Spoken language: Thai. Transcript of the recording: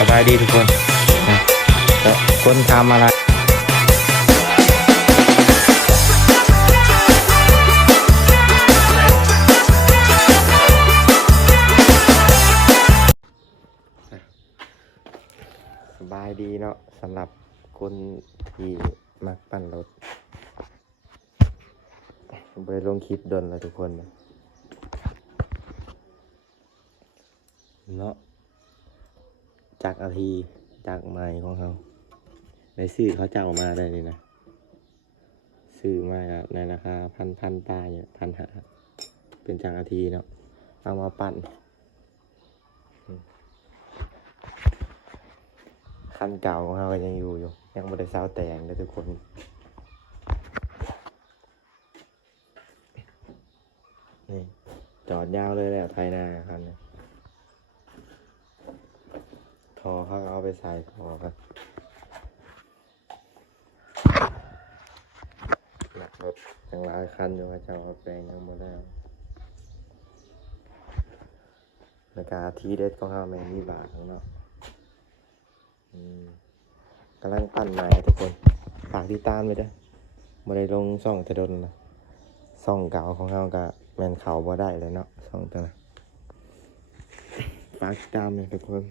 สบายดีทุกคนนะแล้วคนทำอะไรสบายดีเนาะสำหรับคนที่มักปั่นรถไปลงคลิปดนแล้วทุกคนเนาะจากอาทีจากไม้ของเขาในซื้อเขาเจ้ามาได้เลยนะซื้อมาในราคาพันปลาย1,500เป็นจากอาทีเนาะเอามาปั่นคันเก่าของเขาก็ยังอยู่ยังไม่ได้เซาแต่งเลยทุกคนนี่จอดยาวเลยแหละไทยนาคันนี้ทอเขาเอาไปใส่ทอครับหนักรถยังหลายคันอยู่ว่าจะเอาแปลงยังหมดแล้วในการทีเด็ดของเขาแม่งมีบาทของเนาะกำลังปั้นใหม่ทุกคนฝากติดตามไว้ด้วยบ่ได้ลงซ่องแต่โดนนะซ่องเก่าของเขาก็แม่นเขาบ่ได้เลยเนาะซ่องตัวนะฝากติดตามเลยทุกคน